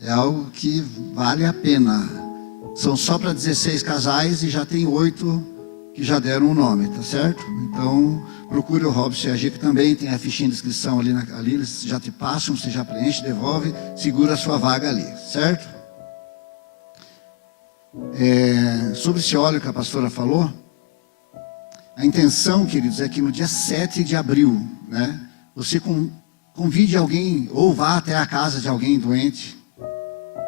É algo que vale a pena. São só para 16 casais e já tem 8 que já deram o nome, tá certo? Então, procure o Robson e a G, que também tem a fichinha de inscrição ali, ali, eles já te passam, você já preenche, devolve, segura a sua vaga ali, certo? Sobre esse óleo que a pastora falou, a intenção, queridos, é que no dia 7 de abril, né, você convide alguém, ou vá até a casa de alguém doente,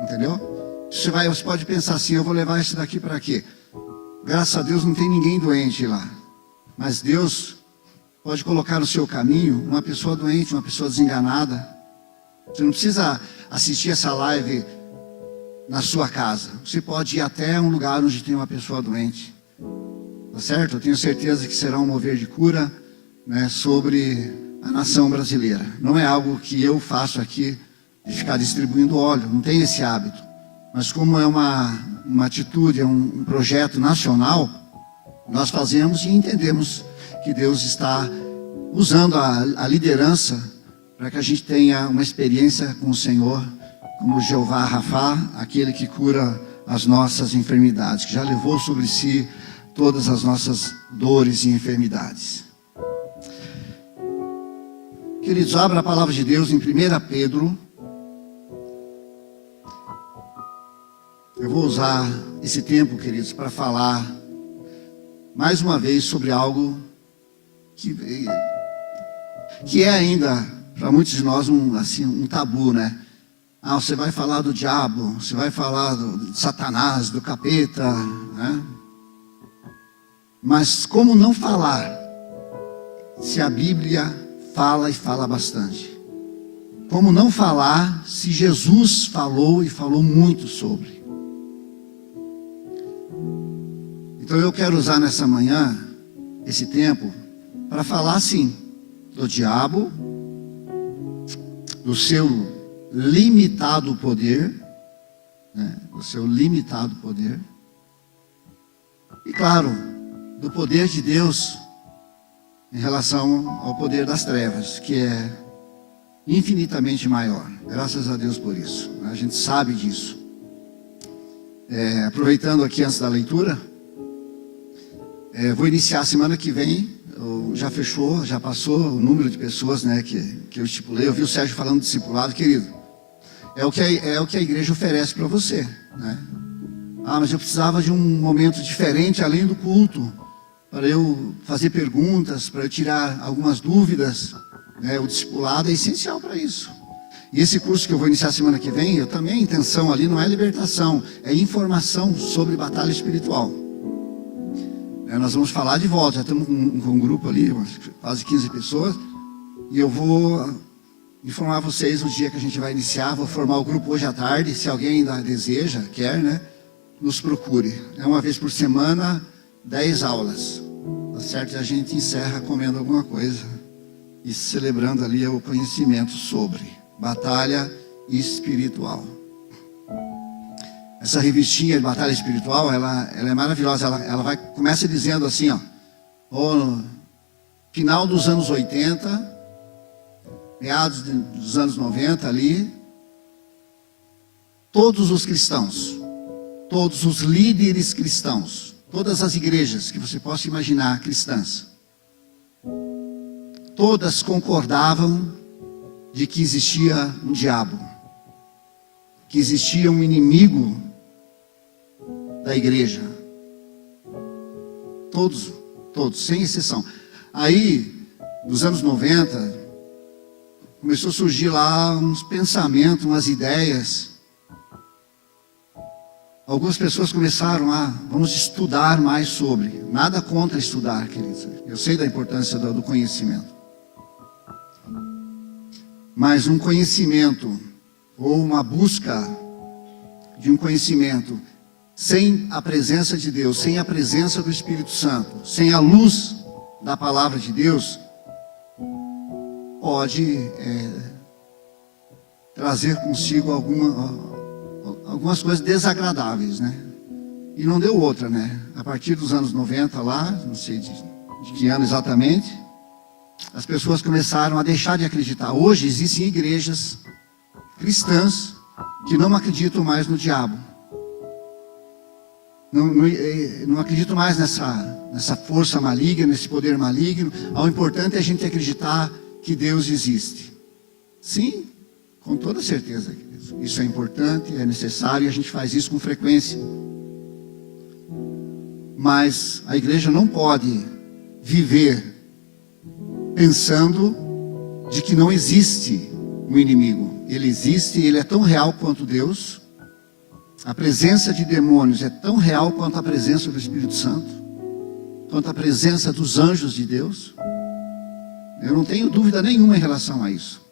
entendeu? Você pode pensar assim, eu vou levar isso daqui para quê? Graças a Deus não tem ninguém doente lá. Mas Deus pode colocar no seu caminho uma pessoa doente, uma pessoa desenganada. Você não precisa assistir essa live na sua casa. Você pode ir até um lugar onde tem uma pessoa doente. Tá certo? Eu tenho certeza que será um mover de cura, né, sobre a nação brasileira. Não é algo que eu faço aqui de ficar distribuindo óleo. Não tenho esse hábito. Mas como é uma atitude, é um projeto nacional, nós fazemos e entendemos que Deus está usando a liderança para que a gente tenha uma experiência com o Senhor, como Jeová Rafá, aquele que cura as nossas enfermidades, que já levou sobre si todas as nossas dores e enfermidades. Queridos, abra a palavra de Deus em 1 Pedro. Eu vou usar esse tempo, queridos, para falar mais uma vez sobre algo que é ainda, para muitos de nós, um tabu, né? Ah, você vai falar do diabo, você vai falar de Satanás, do capeta, né? Mas como não falar, se a Bíblia fala e fala bastante? Como não falar, se Jesus falou e falou muito sobre? Então eu quero usar nessa manhã, esse tempo, para falar sim, do diabo, do seu limitado poder, né, do seu limitado poder, e claro, do poder de Deus em relação ao poder das trevas, que é infinitamente maior. Graças a Deus por isso, a gente sabe disso. Aproveitando aqui antes da leitura, vou iniciar a semana que vem. Já fechou, já passou o número de pessoas, né, que eu estipulei. Eu vi o Sérgio falando de discipulado, querido. É o que a igreja oferece para você, né? Ah, mas eu precisava de um momento diferente além do culto, para eu fazer perguntas, para eu tirar algumas dúvidas, né? O discipulado é essencial para isso. E esse curso que eu vou iniciar semana que vem, também a intenção ali não é libertação, é informação sobre batalha espiritual. Nós vamos falar de volta, já estamos com um grupo ali, quase 15 pessoas, e eu vou informar vocês o dia que a gente vai iniciar. Vou formar o grupo hoje à tarde, se alguém ainda deseja, quer, né, nos procure. É uma vez por semana, 10 aulas, tá certo? E a gente encerra comendo alguma coisa e celebrando ali o conhecimento sobre batalha espiritual. Essa revistinha de batalha espiritual, ela é maravilhosa. Ela começa dizendo assim, no final dos anos 80, meados dos anos 90 ali, todos os cristãos, todos os líderes cristãos, todas as igrejas que você possa imaginar cristãs, todas concordavam de que existia um diabo, que existia um inimigo da igreja. Todos, sem exceção. Aí, nos anos 90, começou a surgir lá uns pensamentos, umas ideias. Algumas pessoas começaram vamos estudar mais sobre. Nada contra estudar, queridos. Eu sei da importância do conhecimento. Mas um conhecimento, ou uma busca de um conhecimento, sem a presença de Deus, sem a presença do Espírito Santo, sem a luz da palavra de Deus, pode trazer consigo algumas coisas desagradáveis, né? E não deu outra, né? A partir dos anos 90 lá, não sei de que ano exatamente, as pessoas começaram a deixar de acreditar. Hoje existem igrejas cristãs que não acreditam mais no diabo. Não acredito mais nessa força maligna, nesse poder maligno. O importante é a gente acreditar que Deus existe. Sim, com toda certeza. Isso é importante, é necessário e a gente faz isso com frequência. Mas a igreja não pode viver pensando de que não existe um inimigo. Ele existe, ele é tão real quanto Deus. A presença de demônios é tão real quanto a presença do Espírito Santo, quanto a presença dos anjos de Deus. Eu não tenho dúvida nenhuma em relação a isso.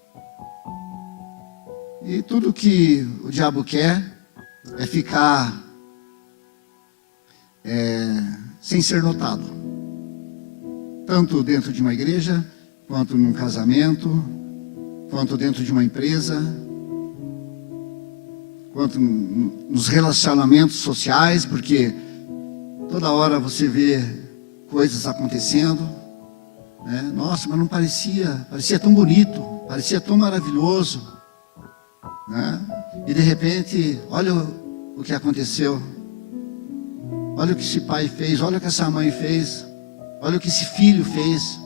E tudo que o diabo quer é ficar sem ser notado. Tanto dentro de uma igreja, quanto num casamento, quanto dentro de uma empresa, quanto nos relacionamentos sociais, porque toda hora você vê coisas acontecendo, né? Nossa, mas não parecia tão bonito, parecia tão maravilhoso, né? E de repente, olha o que aconteceu, olha o que esse pai fez, olha o que essa mãe fez, olha o que esse filho fez.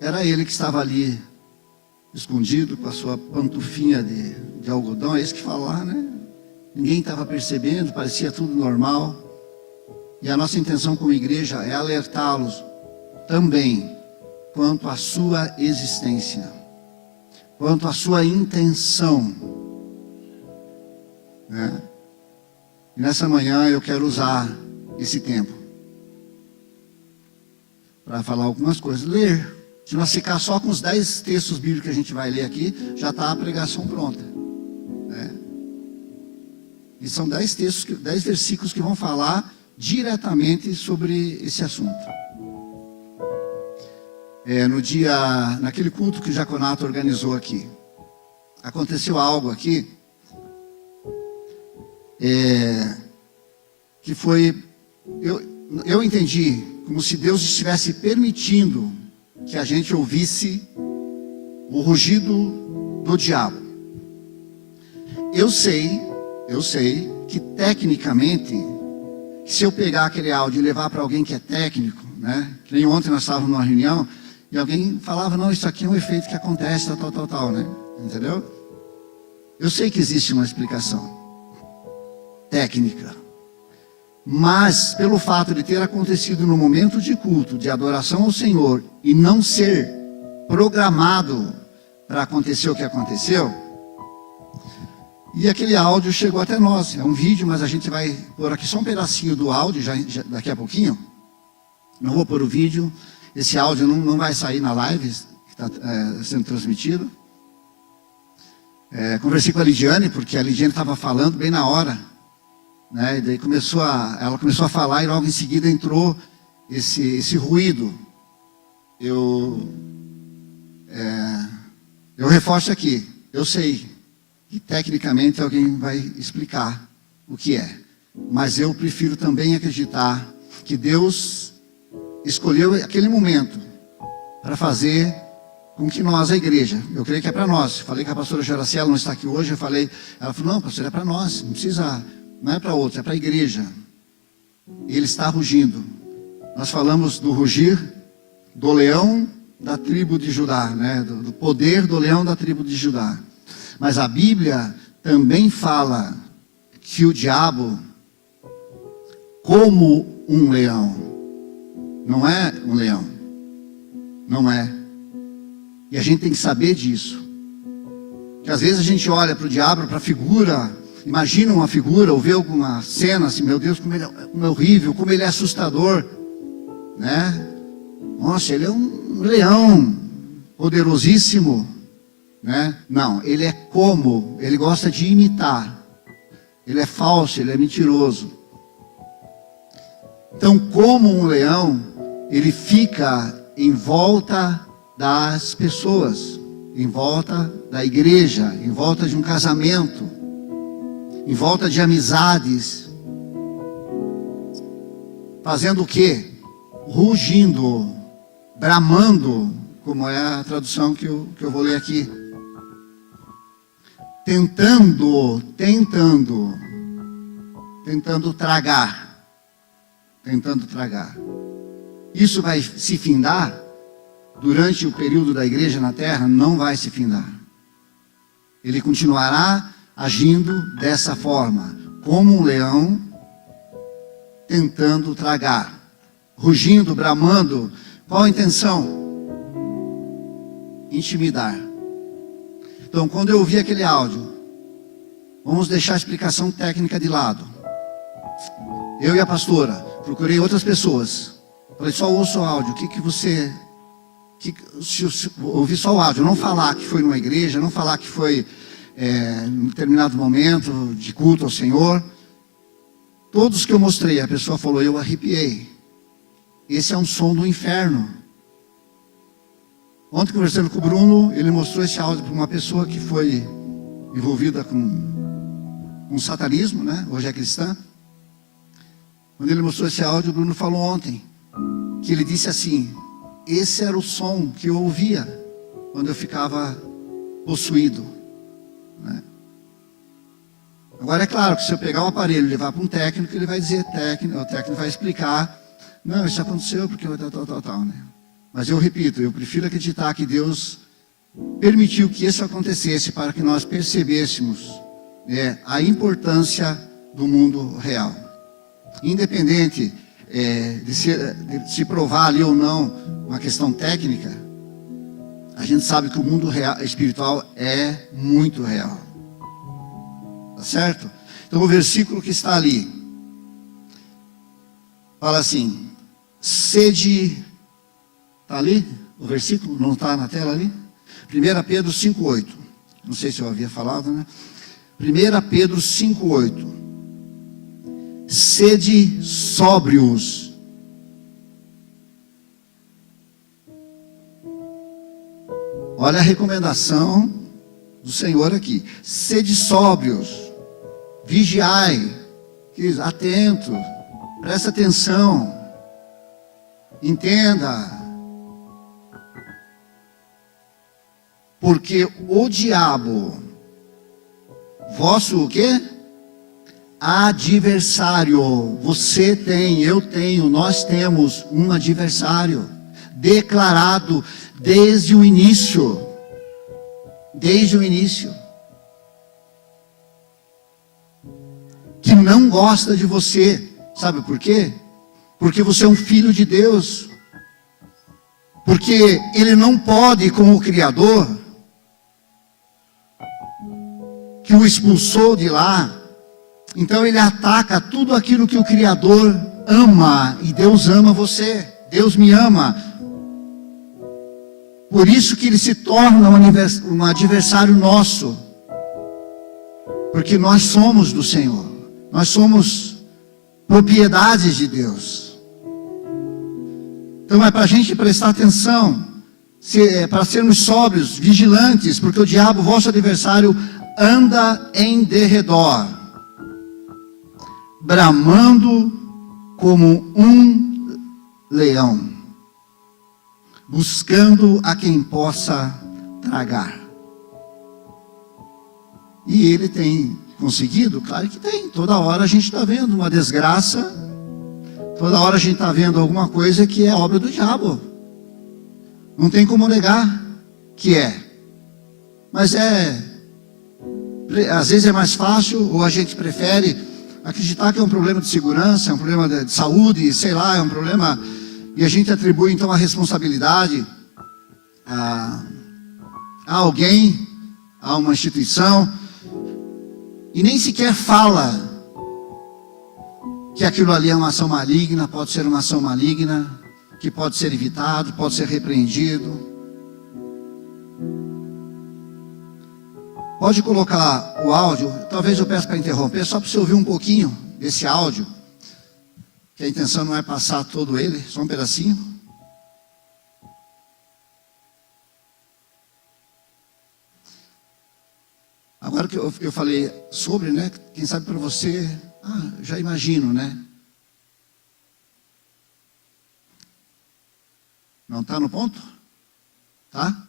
Era ele que estava ali, escondido, com a sua pantufinha de algodão, é isso que falar, né? Ninguém estava percebendo, parecia tudo normal. E a nossa intenção como igreja é alertá-los também quanto à sua existência, quanto à sua intenção, né? E nessa manhã eu quero usar esse tempo para falar algumas coisas, ler. Se nós ficar só com os 10 textos bíblicos que a gente vai ler aqui, já está a pregação pronta, né? E são 10 textos, 10 versículos que vão falar diretamente sobre esse assunto. Naquele culto que o Diaconato organizou aqui, aconteceu algo aqui, que foi, eu entendi como se Deus estivesse permitindo que a gente ouvisse o rugido do diabo. Eu sei que tecnicamente, se eu pegar aquele áudio e levar para alguém que é técnico, né? Que nem ontem nós estávamos numa reunião e alguém falava, não, isso aqui é um efeito que acontece, tal, né? Entendeu? Eu sei que existe uma explicação técnica, mas pelo fato de ter acontecido no momento de culto, de adoração ao Senhor, e não ser programado para acontecer o que aconteceu, e aquele áudio chegou até nós. É um vídeo, mas a gente vai pôr aqui só um pedacinho do áudio, já daqui a pouquinho. Não vou pôr o vídeo, esse áudio não vai sair na live que está sendo transmitido. Conversei com a Lidiane, porque a Lidiane estava falando bem na hora, né? E daí ela começou a falar e logo em seguida entrou esse ruído. Eu reforço aqui, eu sei que tecnicamente alguém vai explicar o que é, mas eu prefiro também acreditar que Deus escolheu aquele momento para fazer com que nós, a igreja, eu creio que é para nós. Falei que a pastora Juraci, ela não está aqui hoje, ela falou, não, pastor, é para nós, não é para outros, é para a igreja. Ele está rugindo. Nós falamos do rugir do leão da tribo de Judá, né? Do poder do leão da tribo de Judá. Mas a Bíblia também fala que o diabo, como um leão, não é um leão, não é. E a gente tem que saber disso. Que às vezes a gente olha para o diabo, para a figura, imagina uma figura, ou vê alguma cena assim, meu Deus, como é horrível, como ele é assustador, né? Nossa, ele é um leão poderosíssimo, né? Não, ele ele gosta de imitar. Ele é falso, ele é mentiroso. Então, como um leão, ele fica em volta das pessoas, em volta da igreja, em volta de um casamento, em volta de amizades. Fazendo o quê? Rugindo, bramando, como é a tradução que eu vou ler aqui. tentando tragar. Tentando tragar. Isso vai se findar durante o período da igreja na terra? Não vai se findar. Ele continuará agindo dessa forma, como um leão tentando tragar, rugindo, bramando. Qual a intenção? Intimidar. Então, quando eu ouvi aquele áudio, vamos deixar a explicação técnica de lado. Eu e a pastora procurei outras pessoas. Falei, só ouça o áudio. O que você... se ouvir só o áudio, não falar que foi numa igreja, não falar que foi em determinado momento de culto ao Senhor. Todos que eu mostrei, a pessoa falou, eu arrepiei. Esse é um som do inferno. Ontem, conversando com o Bruno, ele mostrou esse áudio para uma pessoa que foi envolvida com satanismo, né? Hoje é cristã. Quando ele mostrou esse áudio, o Bruno falou ontem, que ele disse assim, esse era o som que eu ouvia quando eu ficava possuído, né? Agora é claro que se eu pegar um aparelho e levar para um técnico, ele vai dizer, o técnico vai explicar, não, isso aconteceu porque tal, né? Mas eu repito, eu prefiro acreditar que Deus permitiu que isso acontecesse para que nós percebêssemos, né, a importância do mundo real. Independente de se provar ali ou não uma questão técnica, a gente sabe que o mundo real, espiritual é muito real. Tá certo? Então o versículo que está ali fala assim, sede, está ali? O versículo não está na tela ali? 1 Pedro 5,8. Não sei se eu havia falado, né? 1 Pedro 5,8. Sede sóbrios. Olha a recomendação do Senhor aqui. Sede sóbrios. Vigiai. Atento. Presta atenção. Entenda. Porque o diabo, vosso o quê? Adversário. Você tem, eu tenho, nós temos um adversário declarado desde o início. Desde o início. Que não gosta de você. Sabe por quê? Porque você é um filho de Deus. Porque ele não pode, como o Criador, que o expulsou de lá, então ele ataca tudo aquilo que o Criador ama, e Deus ama você, Deus me ama. Por isso que ele se torna um adversário nosso, porque nós somos do Senhor, nós somos propriedades de Deus. Então é para a gente prestar atenção, para sermos sóbrios, vigilantes, porque o diabo, vosso adversário, anda em derredor, bramando como um leão, buscando a quem possa tragar. E ele tem conseguido? Claro que tem. Toda hora a gente está vendo uma desgraça, toda hora a gente está vendo alguma coisa que é obra do diabo. Não tem como negar que é. Mas às vezes é mais fácil, ou a gente prefere acreditar que é um problema de segurança, é um problema de saúde, sei lá, é um problema, e a gente atribui então a responsabilidade a alguém, a uma instituição, e nem sequer fala que aquilo ali é uma ação maligna, pode ser uma ação maligna, que pode ser evitado, pode ser repreendido. Pode colocar o áudio, talvez eu peça para interromper, só para você ouvir um pouquinho desse áudio, que a intenção não é passar todo ele, só um pedacinho. Agora que eu falei sobre, né, quem sabe para você, já imagino, né? Não está no ponto? Tá?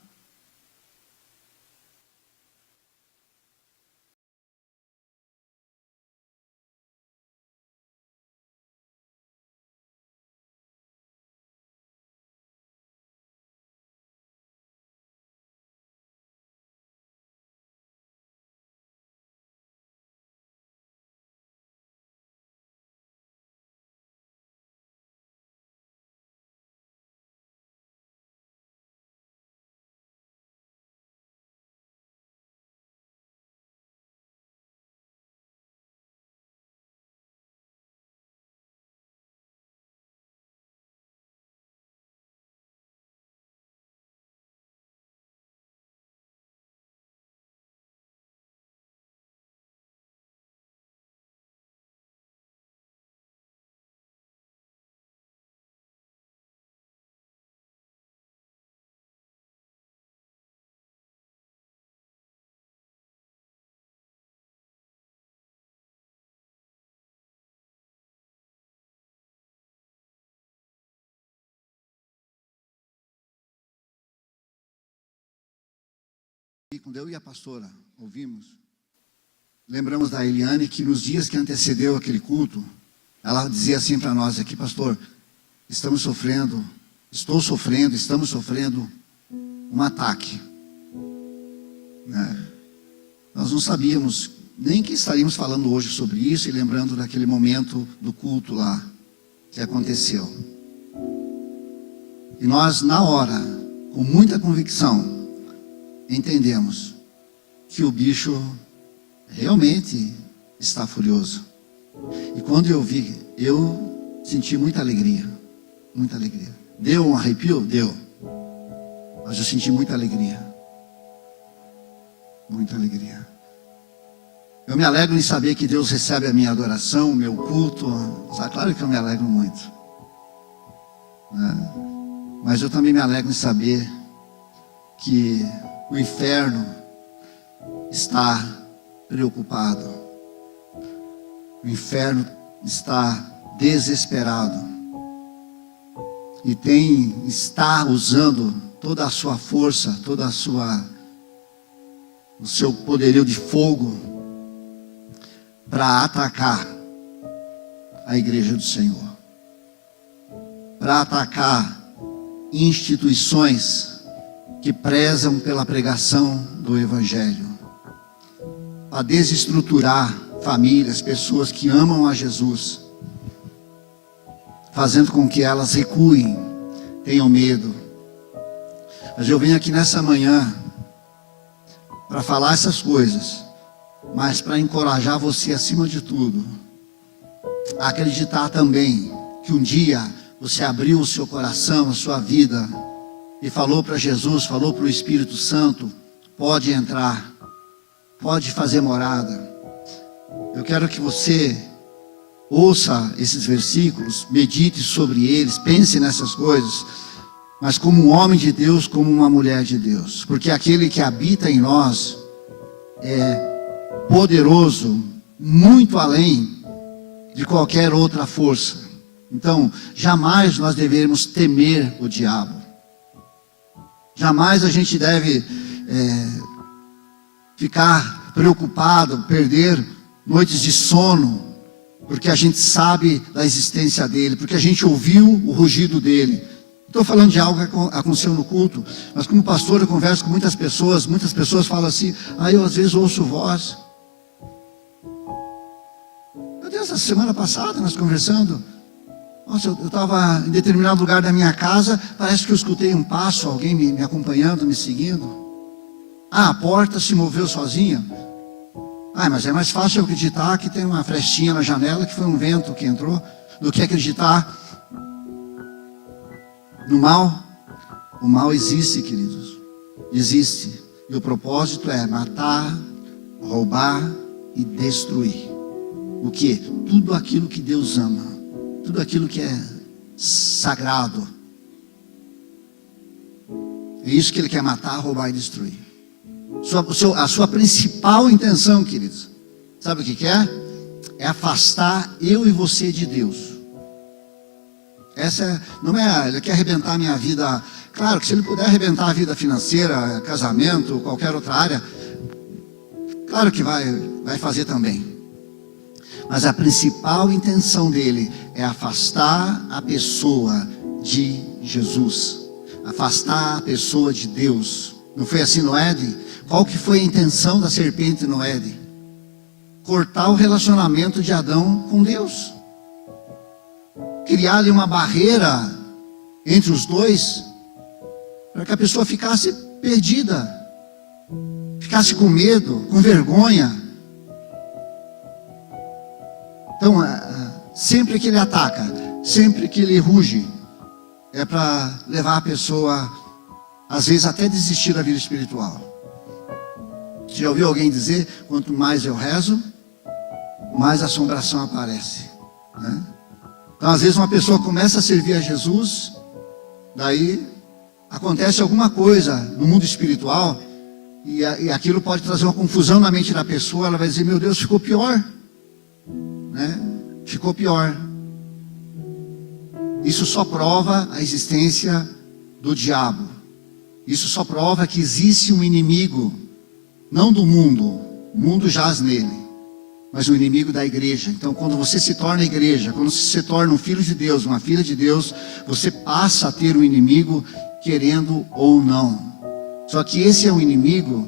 quando eu e a pastora ouvimos, lembramos da Eliane que nos dias que antecedeu aquele culto, ela dizia assim para nós aqui: pastor, estamos sofrendo um ataque, né? Nós não sabíamos nem que estaríamos falando hoje sobre isso e lembrando daquele momento do culto lá que aconteceu. E nós, na hora, com muita convicção, entendemos que o bicho realmente está furioso. E quando eu vi, eu senti muita alegria. Muita alegria. Deu um arrepio? Deu. Mas eu senti muita alegria. Muita alegria. Eu me alegro em saber que Deus recebe a minha adoração, o meu culto. Sabe, claro que eu me alegro muito, né? Mas eu também me alegro em saber que o inferno está preocupado. O inferno está desesperado. E está usando toda a sua força, o seu poderio de fogo para atacar a igreja do Senhor. Para atacar instituições que prezam pela pregação do Evangelho. Para desestruturar famílias, pessoas que amam a Jesus, fazendo com que elas recuem, tenham medo. Mas eu venho aqui nessa manhã para falar essas coisas, mas para encorajar você acima de tudo, a acreditar também que um dia você abriu o seu coração, a sua vida, e falou para Jesus, falou para o Espírito Santo: pode entrar, pode fazer morada. Eu quero que você ouça esses versículos, medite sobre eles, pense nessas coisas, mas como um homem de Deus, como uma mulher de Deus. Porque aquele que habita em nós é poderoso, muito além de qualquer outra força. Então, jamais nós devemos temer o diabo. Jamais a gente deve ficar preocupado, perder noites de sono, porque a gente sabe da existência dele, porque a gente ouviu o rugido dele. Estou falando de algo que aconteceu no culto, mas como pastor eu converso com muitas pessoas falam assim: eu às vezes ouço voz. Meu Deus, essa semana passada nós conversando, nossa, eu estava em determinado lugar da minha casa, parece que eu escutei um passo, alguém me acompanhando, me seguindo. A porta se moveu sozinha. Mas é mais fácil eu acreditar que tem uma frestinha na janela, que foi um vento que entrou, do que acreditar no mal. O mal existe, queridos. Existe. E o propósito é matar, roubar e destruir. O quê? Tudo aquilo que Deus ama. Tudo aquilo que é sagrado. É isso que Ele quer matar, roubar e destruir. A sua principal intenção, queridos, sabe o que é? É afastar eu e você de Deus. Não é, Ele quer arrebentar a minha vida. Claro que se Ele puder arrebentar a vida financeira, casamento, qualquer outra área, claro que vai fazer também. Mas a principal intenção dele é afastar a pessoa de Jesus, afastar a pessoa de Deus. Não foi assim no Éden? Qual que foi a intenção da serpente no Éden? Cortar o relacionamento de Adão com Deus. Criar ali uma barreira entre os dois, para que a pessoa ficasse perdida, ficasse com medo, com vergonha. Então, sempre que ele ataca, sempre que ele ruge, é para levar a pessoa, às vezes, até desistir da vida espiritual. Você já ouviu alguém dizer: quanto mais eu rezo, mais assombração aparece, né? Então, às vezes, uma pessoa começa a servir a Jesus, daí acontece alguma coisa no mundo espiritual, e aquilo pode trazer uma confusão na mente da pessoa. Ela vai dizer: meu Deus, ficou pior, né? Ficou pior. Isso só prova a existência do diabo. Isso só prova que existe um inimigo não do mundo, o mundo jaz nele, mas o inimigo da igreja. Então, quando você se torna igreja, quando você se torna um filho de Deus, uma filha de Deus, você passa a ter um inimigo, querendo ou não. Só que esse é um inimigo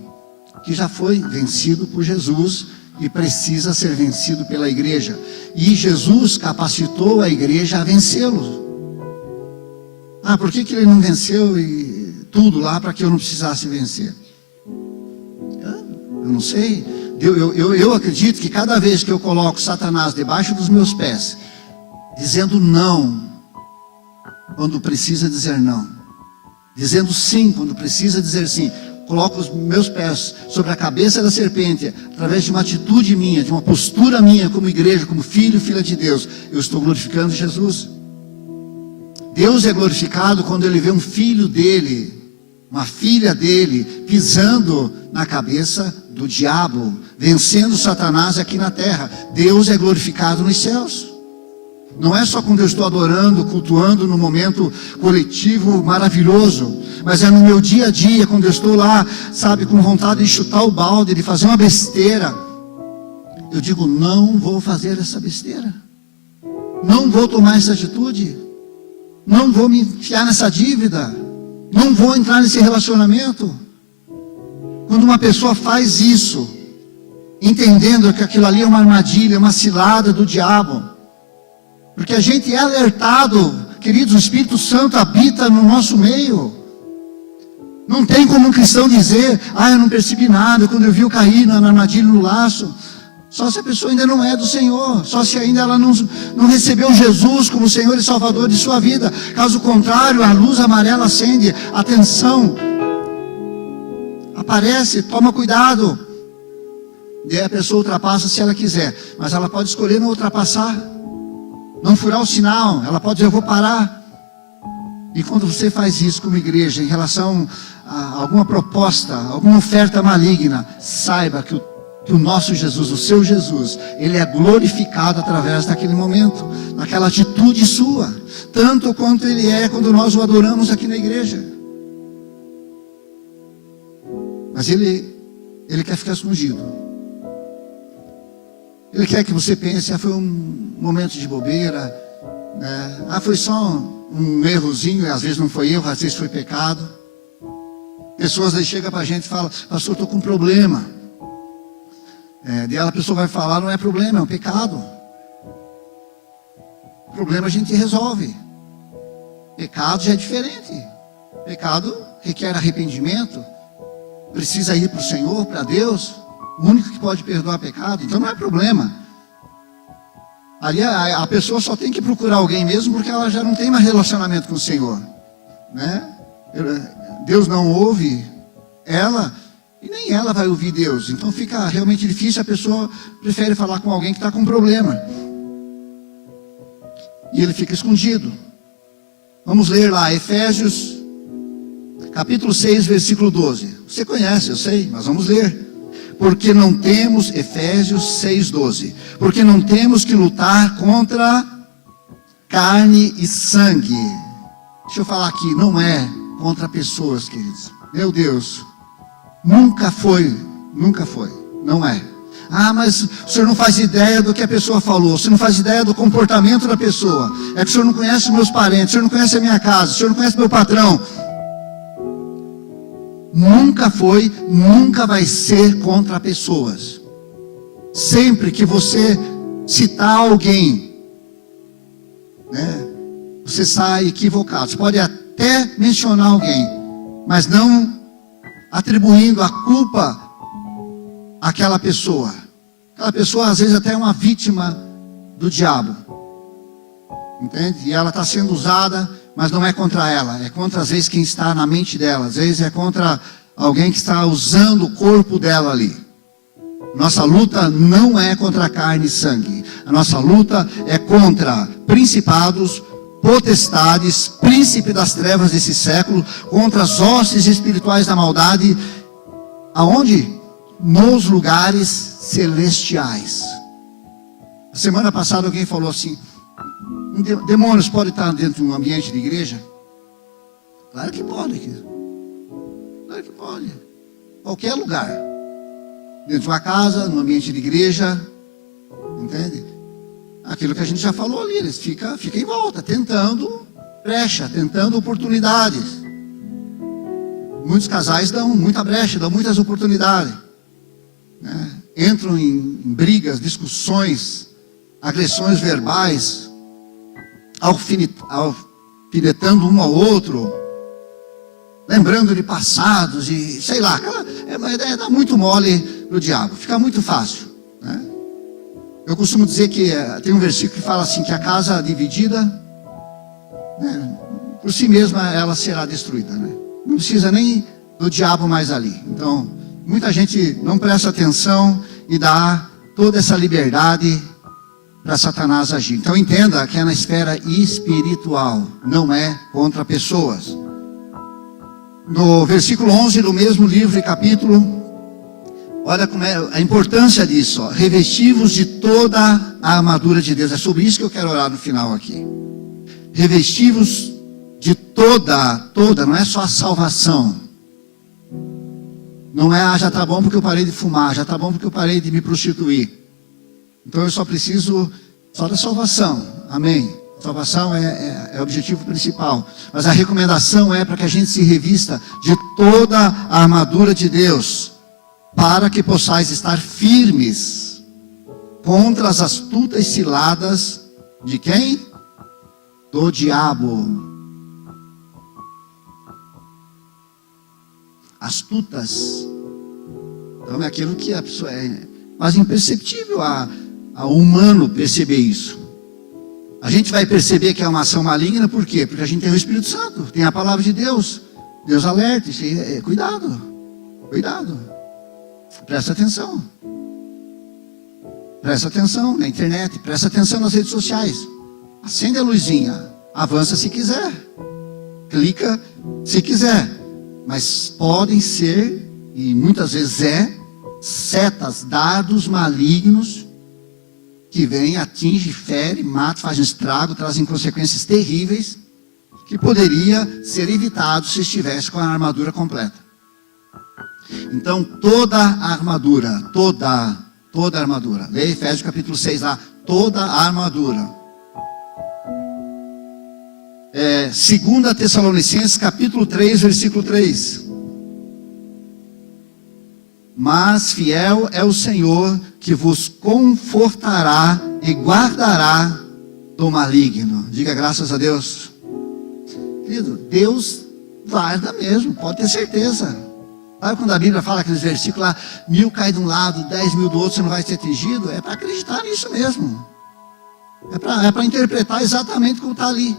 que já foi vencido por Jesus e precisa ser vencido pela igreja. E Jesus capacitou a igreja a vencê-lo. Por que ele não venceu e tudo lá para que eu não precisasse vencer? Eu não sei. Eu acredito que cada vez que eu coloco Satanás debaixo dos meus pés, dizendo não quando precisa dizer não, dizendo sim quando precisa dizer sim, coloco os meus pés sobre a cabeça da serpente, através de uma atitude minha, de uma postura minha como igreja, como filho, filha de Deus, eu estou glorificando Jesus. Deus é glorificado quando Ele vê um filho dele, uma filha dele, pisando na cabeça do diabo, vencendo Satanás aqui na terra. Deus é glorificado nos céus. Não é só quando eu estou adorando, cultuando no momento coletivo maravilhoso, mas é no meu dia a dia, quando eu estou lá, sabe, com vontade de chutar o balde, de fazer uma besteira. Eu digo, não vou fazer essa besteira. Não vou tomar essa atitude. Não vou me enfiar nessa dívida. Não vou entrar nesse relacionamento. Quando uma pessoa faz isso, entendendo que aquilo ali é uma armadilha, uma cilada do diabo, porque a gente é alertado, queridos, o Espírito Santo habita no nosso meio. Não tem como um cristão dizer, eu não percebi nada quando eu vi eu cair na armadilha, no laço. Só se a pessoa ainda não é do Senhor, só se ainda ela não recebeu Jesus como Senhor e Salvador de sua vida. Caso contrário, a luz amarela acende, atenção, aparece, toma cuidado. E aí a pessoa ultrapassa se ela quiser, mas ela pode escolher não ultrapassar, não furar o sinal. Ela pode dizer, eu vou parar. E quando você faz isso como igreja, em relação a alguma proposta, alguma oferta maligna, saiba que o nosso Jesus, o seu Jesus, Ele é glorificado através daquele momento, naquela atitude sua, tanto quanto Ele é quando nós o adoramos aqui na igreja. Mas Ele quer ficar escondido. Ele quer que você pense, foi um momento de bobeira, né? Foi só um errozinho, e às vezes não foi erro, às vezes foi pecado. Pessoas aí chegam para a gente e falam, pastor, estou com um problema. A pessoa vai falar, não é problema, é um pecado. O problema a gente resolve. Pecado já é diferente. Pecado requer arrependimento. Precisa ir para o Senhor, para Deus. O único que pode perdoar pecado, então não é problema. Ali a pessoa só tem que procurar alguém mesmo, porque ela já não tem mais relacionamento com o Senhor, né? Deus não ouve ela, e nem ela vai ouvir Deus. Então fica realmente difícil, a pessoa prefere falar com alguém que está com problema. E ele fica escondido. Vamos ler lá, Efésios, capítulo 6, versículo 12. Você conhece, eu sei, mas vamos ler. Porque não temos, Efésios 6,12, porque não temos que lutar contra carne e sangue. Deixa eu falar aqui, não é contra pessoas, queridos. Meu Deus, nunca foi, não é. Mas o senhor não faz ideia do que a pessoa falou, o senhor não faz ideia do comportamento da pessoa. É que o senhor não conhece os meus parentes, o senhor não conhece a minha casa, o senhor não conhece meu patrão. Nunca foi, nunca vai ser contra pessoas. Sempre que você citar alguém, né, você sai equivocado. Você pode até mencionar alguém, mas não atribuindo a culpa àquela pessoa. Aquela pessoa às vezes até é uma vítima do diabo, entende? E ela está sendo usada, mas não é contra ela, é contra às vezes quem está na mente dela, às vezes é contra alguém que está usando o corpo dela ali. Nossa luta não é contra carne e sangue, a nossa luta é contra principados, potestades, príncipe das trevas desse século, contra as hostes espirituais da maldade, aonde? Nos lugares celestiais. A semana passada alguém falou assim, demônios podem estar dentro de um ambiente de igreja? Claro que pode, querido. Claro que pode. Qualquer lugar. dentro de uma casa, no ambiente de igreja, entende? Aquilo que a gente já falou ali, eles ficam em volta, tentando brecha, tentando oportunidades. Muitos casais dão muita brecha, dão muitas oportunidades, né? Entram em brigas, discussões, agressões verbais, alfinetando um ao outro, lembrando de passados, e sei lá, dá muito mole para o diabo, fica muito fácil, né? Eu costumo dizer que tem um versículo que fala assim, que a casa dividida, né, por si mesma ela será destruída, né? Não precisa nem do diabo mais ali. Então, muita gente não presta atenção e dá toda essa liberdade para Satanás agir. Então entenda que é na esfera espiritual, não é contra pessoas. No versículo 11 do mesmo livro e capítulo, olha como é a importância disso, ó. Revestivos de toda a armadura de Deus. É sobre isso que eu quero orar no final aqui. Revestivos de toda, não é só a salvação. Não é, já está bom porque eu parei de fumar, já está bom porque eu parei de me prostituir. Então eu só preciso só da salvação, amém? Salvação é o objetivo principal. Mas a recomendação é para que a gente se revista de toda a armadura de Deus, para que possais estar firmes contra as astutas ciladas de quem? Do diabo. Astutas. Então é aquilo que a pessoa é quase imperceptível ao humano perceber isso. A gente vai perceber que é uma ação maligna, por quê? Porque a gente tem o Espírito Santo, tem a palavra de Deus. Deus alerta, cuidado, cuidado. Presta atenção. Presta atenção na internet, presta atenção nas redes sociais. Acende a luzinha, avança se quiser, clica se quiser. Mas podem ser, e muitas vezes setas, dardos malignos, que vêm, atingem, ferem, matam, fazem estrago, trazem consequências terríveis, que poderia ser evitado se estivesse com a armadura completa. Então toda a armadura, toda a armadura, leia Efésios capítulo 6 lá, toda a armadura. 2 Tessalonicenses capítulo 3, versículo 3. Mas fiel é o Senhor que vos confortará e guardará do maligno. Diga graças a Deus. Querido, Deus guarda mesmo, pode ter certeza. Sabe quando a Bíblia fala aqueles versículos lá, 1000 cai de um lado, 10.000 do outro, você não vai ser atingido? É para acreditar nisso mesmo. É para interpretar exatamente como está ali.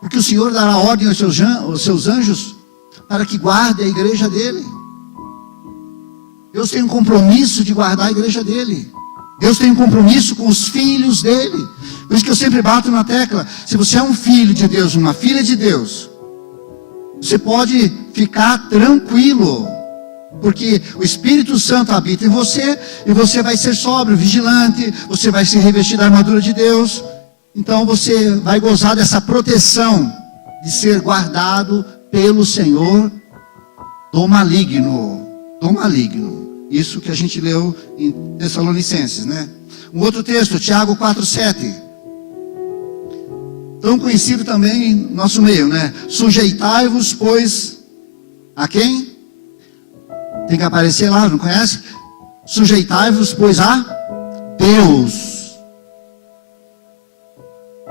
Porque o Senhor dará ordem aos seus anjos para que guardem a igreja dele. Deus tem um compromisso de guardar a igreja dele. Deus tem um compromisso com os filhos dele. Por isso que eu sempre bato na tecla. Se você é um filho de Deus, uma filha de Deus, você pode ficar tranquilo. Porque o Espírito Santo habita em você. E você vai ser sóbrio, vigilante. Você vai se revestir da armadura de Deus. Então você vai gozar dessa proteção de ser guardado pelo Senhor do maligno. Do maligno. Isso que a gente leu em Tessalonicenses, né? Um outro texto, Tiago 4:7. Tão conhecido também no nosso meio, né? Sujeitai-vos, pois, a quem? Tem que aparecer lá, não conhece? Sujeitai-vos, pois, a Deus.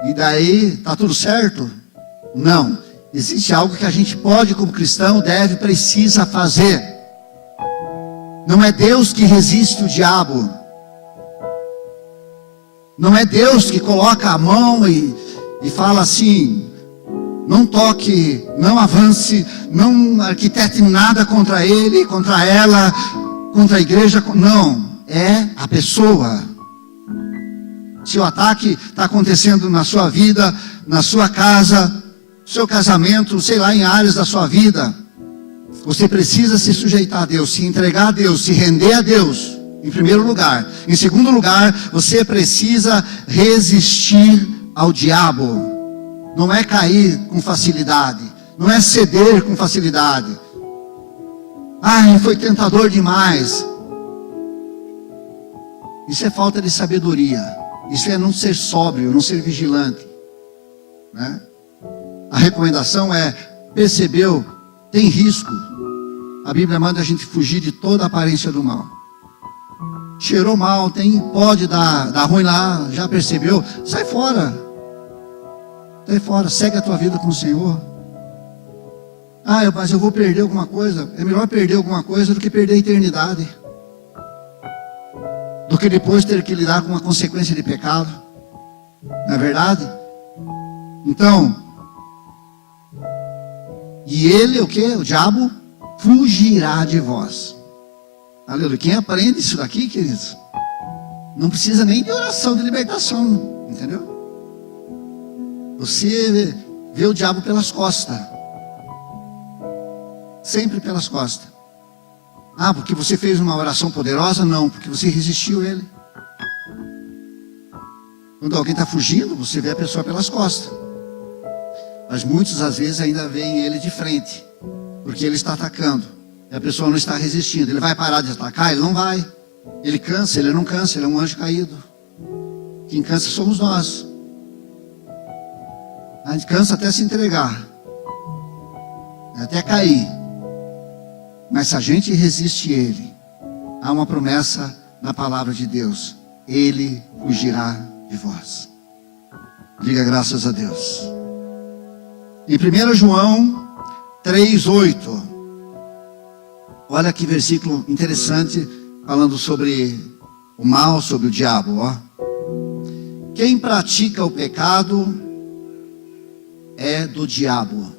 E daí, tá tudo certo? Não. Existe algo que a gente pode, como cristão, precisa fazer. Não é Deus que resiste o diabo. Não é Deus que coloca a mão e fala assim, não toque, não avance, não arquitete nada contra ele, contra ela, contra a igreja. Não, é a pessoa. Se o ataque está acontecendo na sua vida, na sua casa, seu casamento, sei lá, em áreas da sua vida, você precisa se sujeitar a Deus, se entregar a Deus, se render a Deus, em primeiro lugar. Em segundo lugar, você precisa resistir ao diabo. Não é cair com facilidade, não é ceder com facilidade. Ai, foi tentador demais. Isso é falta de sabedoria. Isso é não ser sóbrio, não ser vigilante, né? A recomendação é, percebeu, tem risco. A Bíblia manda a gente fugir de toda a aparência do mal. Cheirou mal, pode dar ruim lá, já percebeu, sai fora. Sai fora, segue a tua vida com o Senhor. Mas eu vou perder alguma coisa. É melhor perder alguma coisa do que perder a eternidade. Do que depois ter que lidar com uma consequência de pecado. Não é verdade? Então, e ele, o quê? O diabo fugirá de vós. Aleluia. Quem aprende isso daqui, queridos, não precisa nem de oração de libertação, entendeu? Você vê o diabo pelas costas. Sempre pelas costas. Porque você fez uma oração poderosa? Não, porque você resistiu a ele. Quando alguém está fugindo, você vê a pessoa pelas costas. Mas muitas às vezes ainda veem ele de frente, porque ele está atacando. E a pessoa não está resistindo. Ele vai parar de atacar? Ele não vai. Ele cansa, ele não cansa, ele é um anjo caído. Quem cansa somos nós. A gente cansa até se entregar, até cair. Mas se a gente resiste a ele, há uma promessa na palavra de Deus: ele fugirá de vós. Diga graças a Deus. Em 1 João 3:8, olha que versículo interessante, falando sobre o mal, sobre o diabo. Quem pratica o pecado é do diabo.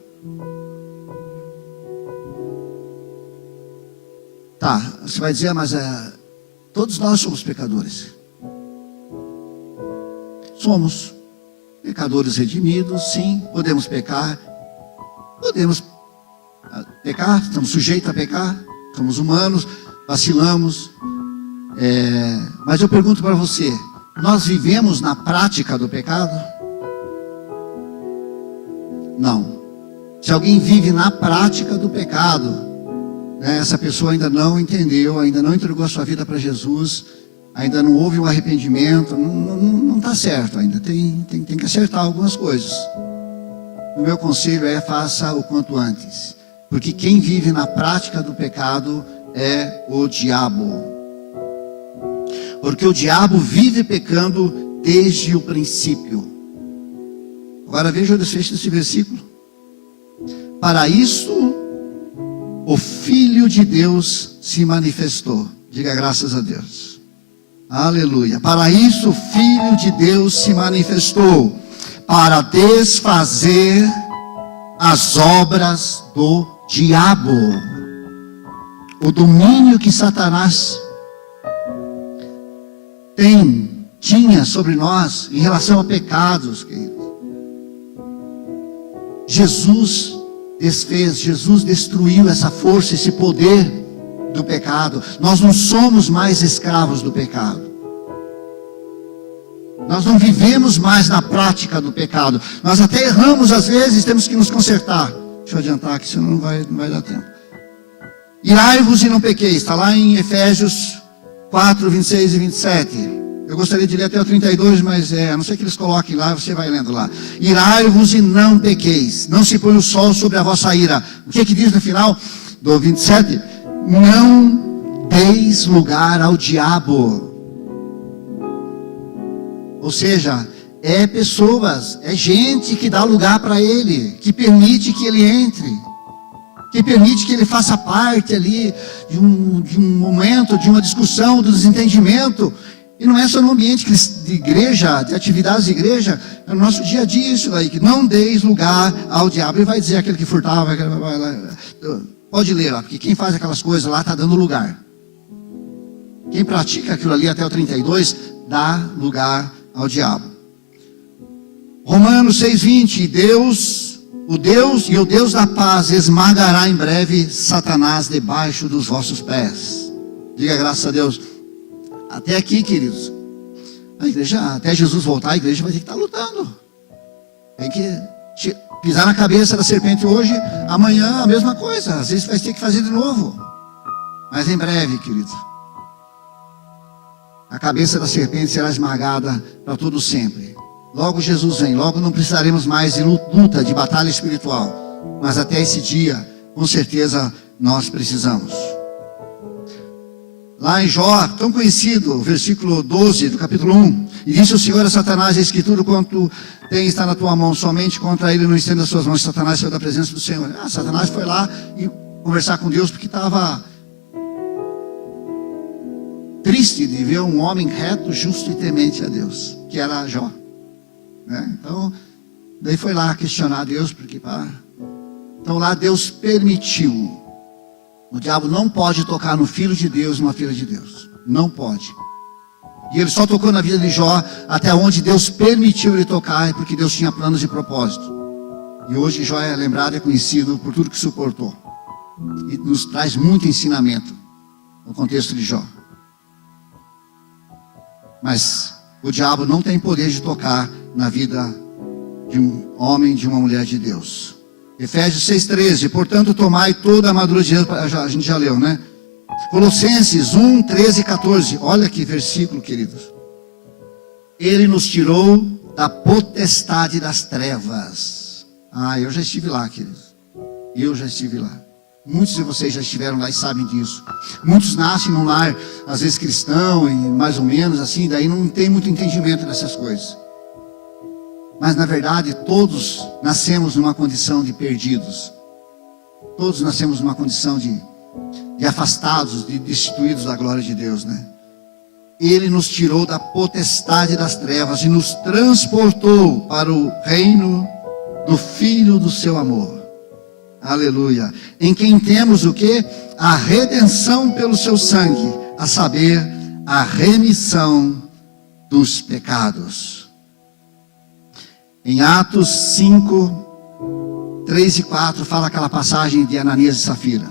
Você vai dizer, mas todos nós somos pecadores. Somos pecadores redimidos, sim. Podemos pecar. Podemos pecar, estamos sujeitos a pecar. Somos humanos, vacilamos. Mas eu pergunto para você, nós vivemos na prática do pecado? Não. Se alguém vive na prática do pecado, essa pessoa ainda não entendeu, ainda não entregou a sua vida para Jesus, ainda não houve um arrependimento, não está certo ainda, tem que acertar algumas coisas. O meu conselho é: faça o quanto antes, porque quem vive na prática do pecado é o diabo. Porque o diabo vive pecando desde o princípio. Agora veja o desfecho desse versículo. Para isso o Filho de Deus se manifestou. Diga graças a Deus. Aleluia. Para isso o Filho de Deus se manifestou, para desfazer as obras do diabo. O domínio que Satanás tinha sobre nós em relação a pecados, queridos. Jesus desfez, Jesus destruiu essa força, esse poder do pecado. Nós não somos mais escravos do pecado. Nós não vivemos mais na prática do pecado. Nós até erramos às vezes, temos que nos consertar. Deixa eu adiantar que senão não vai dar tempo. Irai-vos e não pequeis, está lá em Efésios 4, 26 e 27. Eu gostaria de ler até o 32, mas a não ser que eles coloquem lá, você vai lendo lá. Irai-vos e não pequeis, não se põe o sol sobre a vossa ira. O que diz no final do 27? Não deis lugar ao diabo. Ou seja, pessoas, gente que dá lugar para ele, que permite que ele entre, que permite que ele faça parte ali de um momento, de uma discussão, do desentendimento. E não é só no ambiente de igreja, de atividades de igreja, é no nosso dia a dia isso daí, que não deis lugar ao diabo. Ele vai dizer aquele que furtava, pode ler lá, porque quem faz aquelas coisas lá está dando lugar. Quem pratica aquilo ali até o 32, dá lugar ao diabo. Romanos 6:20, o Deus da paz esmagará em breve Satanás debaixo dos vossos pés. Diga graças a Deus. Até aqui, queridos, a igreja, até Jesus voltar, a igreja vai ter que estar lutando. Tem que pisar na cabeça da serpente hoje, amanhã a mesma coisa. Às vezes vai ter que fazer de novo. Mas em breve, queridos, cabeça da serpente será esmagada para todo sempre. Logo Jesus vem, logo não precisaremos mais de luta, de batalha espiritual. Mas até esse dia, com certeza, nós precisamos. Lá em Jó, tão conhecido, o versículo 12 do capítulo 1. E disse o Senhor a Satanás: eis que tudo quanto tem está na tua mão, somente contra ele não estenda as suas mãos. Satanás saiu da presença do Senhor. Satanás foi lá e conversar com Deus porque estava triste de ver um homem reto, justo e temente a Deus, que era Jó. Então, daí foi lá questionar Deus, porque então lá Deus permitiu. O diabo não pode tocar no filho de Deus, numa filha de Deus. Não pode. E ele só tocou na vida de Jó até onde Deus permitiu ele tocar, porque Deus tinha planos e propósitos. E hoje Jó é lembrado e conhecido por tudo que suportou. E nos traz muito ensinamento no contexto de Jó. Mas o diabo não tem poder de tocar na vida de um homem, de uma mulher de Deus. Efésios 6,13, portanto tomai toda a armadura de Deus, a gente já leu, né? Colossenses 1, 13 e 14, olha que versículo, queridos. Ele nos tirou da potestade das trevas. Eu já estive lá, queridos. Eu já estive lá. Muitos de vocês já estiveram lá e sabem disso. Muitos nascem num lar, às vezes cristão, e mais ou menos assim, daí não tem muito entendimento dessas coisas. Mas na verdade todos nascemos numa condição de perdidos. Todos nascemos numa condição de afastados, de destituídos da glória de Deus, né? Ele nos tirou da potestade das trevas e nos transportou para o reino do Filho do seu amor. Aleluia. Em quem temos o quê? A redenção pelo seu sangue, a saber, a remissão dos pecados. Em Atos 5, 3 e 4, fala aquela passagem de Ananias e Safira.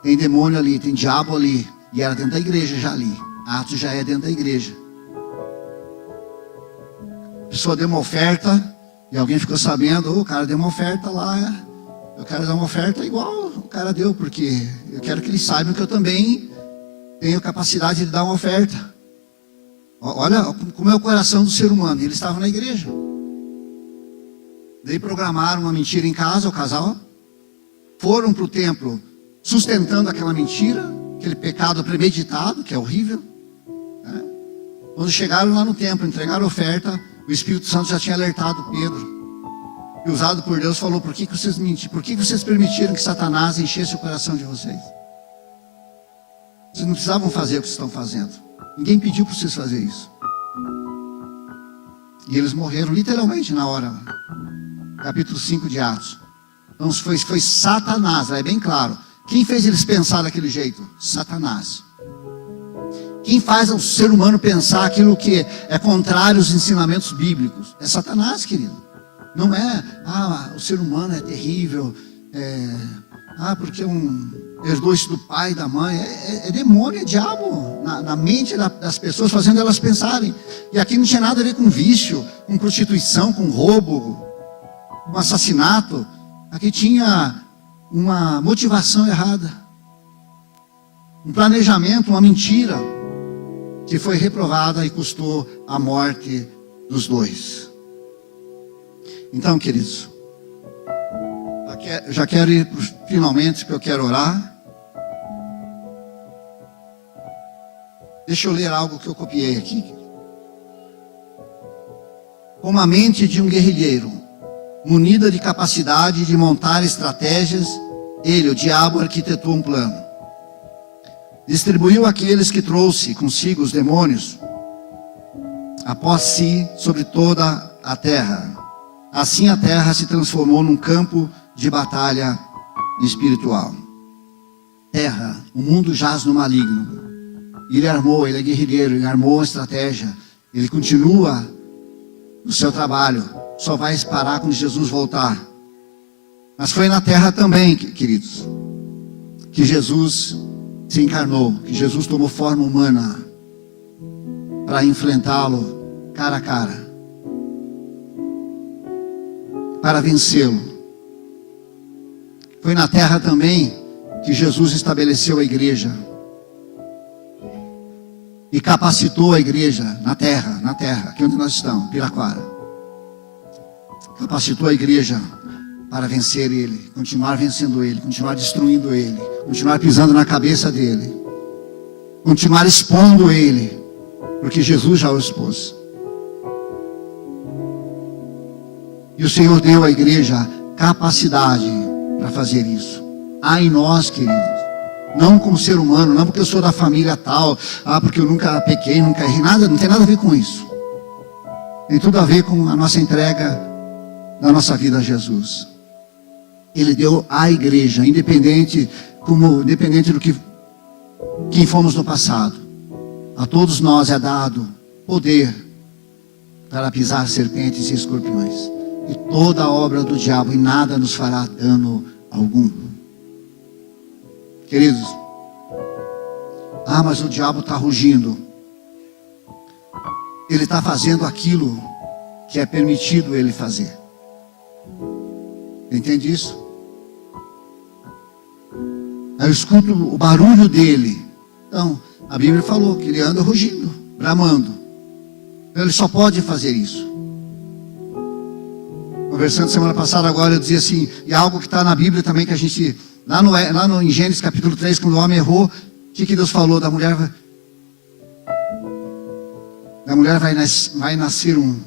Tem demônio ali, tem diabo ali. E era dentro da igreja já ali. Atos já é dentro da igreja. A pessoa deu uma oferta, e alguém ficou sabendo: o cara deu uma oferta lá. Eu quero dar uma oferta igual o cara deu, porque eu quero que eles saibam que eu também tenho capacidade de dar uma oferta. Olha como é o coração do ser humano. Eles estavam na igreja. Daí programaram uma mentira em casa, o casal. Foram para o templo sustentando aquela mentira, aquele pecado premeditado, que é horrível. Quando chegaram lá no templo, entregaram a oferta, o Espírito Santo já tinha alertado Pedro. E usado por Deus falou: por que vocês mentiram? Por que vocês permitiram que Satanás enchesse o coração de vocês? Vocês não precisavam fazer o que vocês estão fazendo. Ninguém pediu para vocês fazer isso. E eles morreram literalmente na hora. Capítulo 5 de Atos. Então foi Satanás, é bem claro. Quem fez eles pensar daquele jeito? Satanás. Quem faz o ser humano pensar aquilo que é contrário aos ensinamentos bíblicos? É Satanás, querido. Não é, o ser humano é terrível, porque herdou isso do pai e da mãe. É demônio, é diabo na mente das pessoas, fazendo elas pensarem. E aqui não tinha nada a ver com vício, com prostituição, com roubo, com assassinato. Aqui tinha uma motivação errada, um planejamento, uma mentira, que foi reprovada e custou a morte dos dois. Então, queridos, já quero ir finalmente, porque eu quero orar. Deixa eu ler algo que eu copiei aqui. Com a mente de um guerrilheiro, munida de capacidade de montar estratégias, ele, o diabo, arquitetou um plano. Distribuiu aqueles que trouxe consigo os demônios após si sobre toda a terra. Assim a terra se transformou num campo de batalha espiritual. Terra, o mundo jaz no maligno. Ele é guerrilheiro, ele armou a estratégia. Ele continua no seu trabalho. Só vai parar quando Jesus voltar. Mas foi na terra também, queridos, que Jesus se encarnou, que Jesus tomou forma humana para enfrentá-lo cara a cara, para vencê-lo. Foi na terra também que Jesus estabeleceu a igreja. e capacitou a igreja na terra, aqui onde nós estamos, Piraquara. Capacitou a igreja para vencer ele, continuar vencendo ele, continuar destruindo ele, continuar pisando na cabeça dele, continuar expondo ele, porque Jesus já o expôs. E o Senhor deu à igreja capacidade para fazer isso. Há em nós, queridos, não como ser humano, não porque eu sou da família tal, porque eu nunca pequei, nunca errei, nada, não tem nada a ver com isso. Tem tudo a ver com a nossa entrega da nossa vida a Jesus. Ele deu à igreja, independente do que quem fomos no passado. A todos nós é dado poder para pisar serpentes e escorpiões. E toda a obra do diabo, e nada nos fará dano algum. Queridos, mas o diabo está rugindo. Ele está fazendo aquilo que é permitido ele fazer. Entende isso? Eu escuto o barulho dele. Então, a Bíblia falou que ele anda rugindo, bramando. Ele só pode fazer isso. Conversando semana passada agora, eu dizia assim, e algo que está na Bíblia também, que a gente, em Gênesis capítulo 3, quando o homem errou, o que Deus falou? Da mulher vai nascer um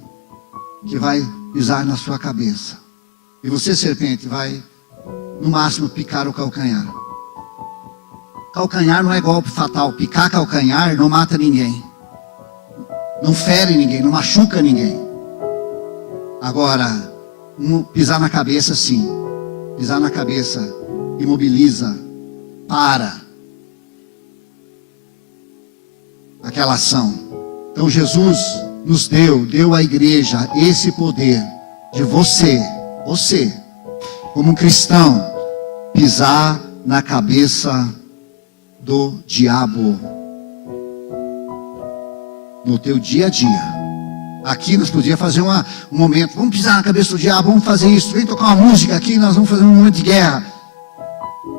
que vai pisar na sua cabeça. E você, serpente, vai, no máximo, picar o calcanhar. Calcanhar não é golpe fatal. Picar calcanhar não mata ninguém. Não fere ninguém, não machuca ninguém. Agora, pisar na cabeça, sim. Pisar na cabeça imobiliza, para aquela ação. Então Jesus nos deu à igreja esse poder de você, como um cristão, pisar na cabeça do diabo no teu dia a dia. Aqui nós podíamos fazer um momento, vamos pisar na cabeça do diabo, vamos fazer isso, vem tocar uma música aqui, nós vamos fazer um momento de guerra.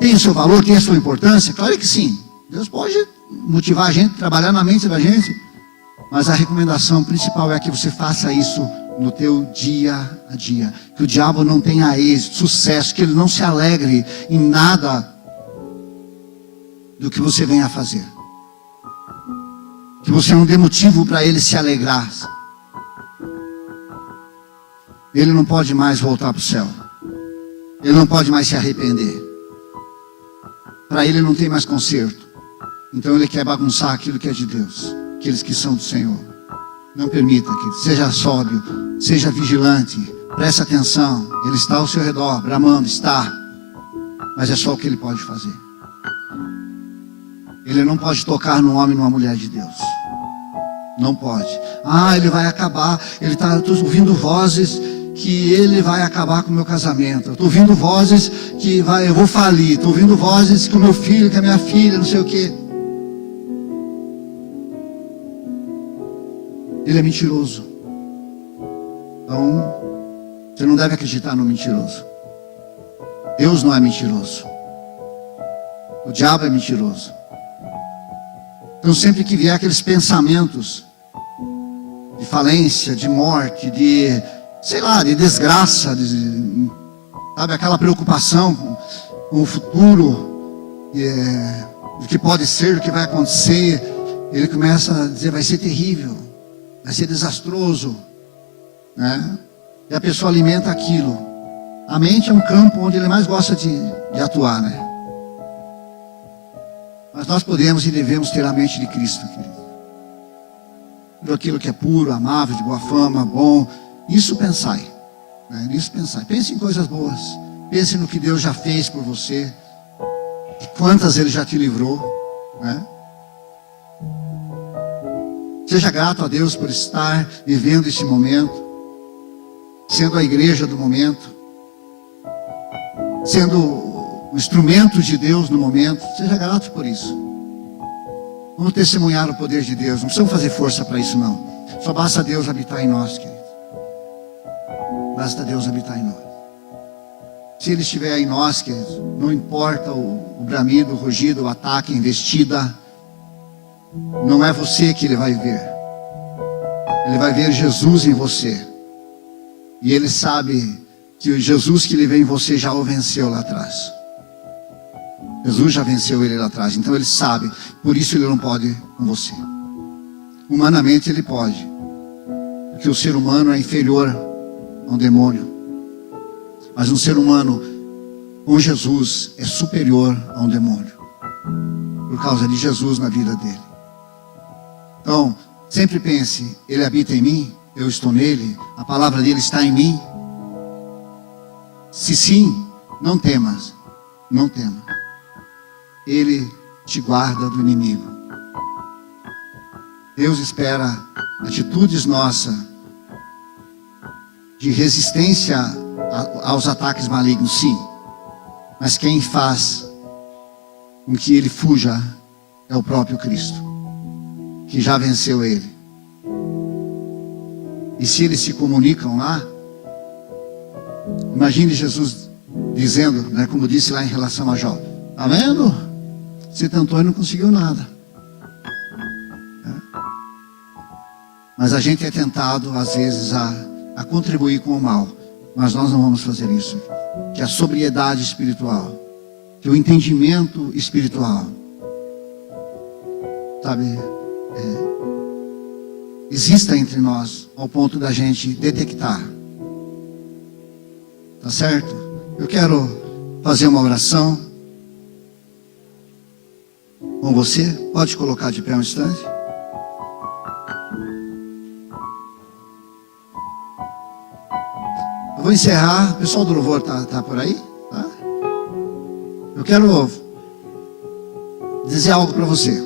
Tem o seu valor, tem a sua importância? Claro que sim. Deus pode motivar a gente, trabalhar na mente da gente, mas a recomendação principal é que você faça isso no teu dia a dia. Que o diabo não tenha êxito, sucesso, que ele não se alegre em nada do que você venha a fazer. Que você não dê motivo para ele se alegrar. Ele não pode mais voltar para o céu. Ele não pode mais se arrepender. Para ele não tem mais conserto. Então ele quer bagunçar aquilo que é de Deus, aqueles que são do Senhor. Não permita que seja sóbrio, seja vigilante, preste atenção. Ele está ao seu redor, bramando, está. Mas é só o que ele pode fazer. Ele não pode tocar no homem e numa mulher de Deus. Não pode. Ele vai acabar. Estou ouvindo vozes que ele vai acabar com o meu casamento. Estou ouvindo vozes que eu vou falir. Estou ouvindo vozes que o meu filho, que a minha filha, não sei o quê. Ele é mentiroso. Então, você não deve acreditar no mentiroso. Deus não é mentiroso. O diabo é mentiroso. Então, sempre que vier aqueles pensamentos de falência, de morte, de desgraça, sabe, aquela preocupação com o futuro, do que pode ser, do que vai acontecer, ele começa a dizer, vai ser terrível, vai ser desastroso, né? E a pessoa alimenta aquilo. A mente é um campo onde ele mais gosta de atuar, né? Mas nós podemos e devemos ter a mente de Cristo, querido. Tudo aquilo que é puro, amável, de boa fama, bom, isso pensai, né? Isso pensai. Pense em coisas boas. Pense no que Deus já fez por você. De quantas Ele já te livrou, né? Seja grato a Deus por estar vivendo esse momento, sendo a igreja do momento, sendo o instrumento de Deus no momento. Seja grato por isso. Vamos testemunhar o poder de Deus. Não precisamos fazer força para isso, não. Só basta Deus habitar em nós, querido. Basta Deus habitar em nós. Se Ele estiver em nós, querido, não importa o bramido, o rugido, o ataque, a investida. não é você que ele vai ver. Ele vai ver Jesus em você. E ele sabe que o Jesus que ele vê em você já o venceu lá atrás. Jesus já venceu ele lá atrás. Então ele sabe. Por isso ele não pode com você. Humanamente ele pode. Porque o ser humano é inferior a um demônio. Mas um ser humano com Jesus é superior a um demônio. Por causa de Jesus na vida dele. Então, sempre pense, ele habita em mim, eu estou nele, a palavra dele está em mim. Se sim, não temas, não tema. Ele te guarda do inimigo. Deus espera atitudes nossas de resistência aos ataques malignos, sim. Mas quem faz com que ele fuja é o próprio Cristo, que já venceu ele. E se eles se comunicam lá, imagine Jesus dizendo, né, como disse lá em relação a Jó: está vendo? Você tentou e não conseguiu nada. Mas a gente é tentado às vezes a contribuir com o mal. Mas nós não vamos fazer isso. Que a sobriedade espiritual, que o entendimento espiritual, sabe, exista entre nós, ao ponto da gente detectar. Tá certo? Eu quero fazer uma oração com você. Pode colocar de pé um instante. Eu vou encerrar. O pessoal do louvor tá por aí? Tá? Eu quero dizer algo para você.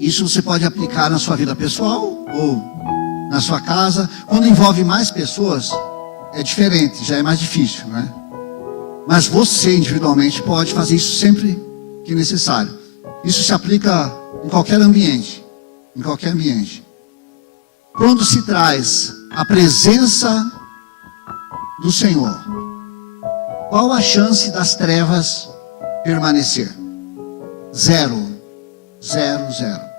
Isso você pode aplicar na sua vida pessoal ou na sua casa. Quando envolve mais pessoas, é diferente, já é mais difícil, né? Mas você individualmente pode fazer isso sempre que necessário. Isso se aplica em qualquer ambiente. Em qualquer ambiente. Quando se traz a presença do Senhor, qual a chance das trevas permanecer? 0. 0, 0.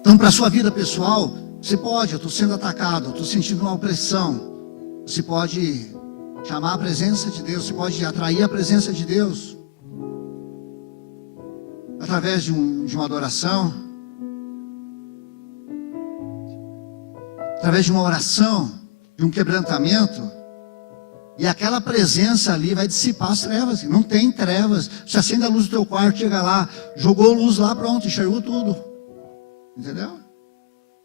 Então, para a sua vida pessoal, você pode, eu estou sendo atacado, eu estou sentindo uma opressão. Você pode chamar a presença de Deus, você pode atrair a presença de Deus através de uma adoração, através de uma oração, de um quebrantamento. E aquela presença ali vai dissipar as trevas. Não tem trevas. Você acende a luz do teu quarto, chega lá, jogou luz lá, pronto, enxergou tudo. Entendeu?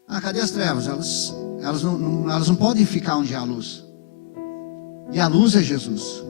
Ah, cadê as trevas? Elas não podem ficar onde há luz. E a luz é Jesus.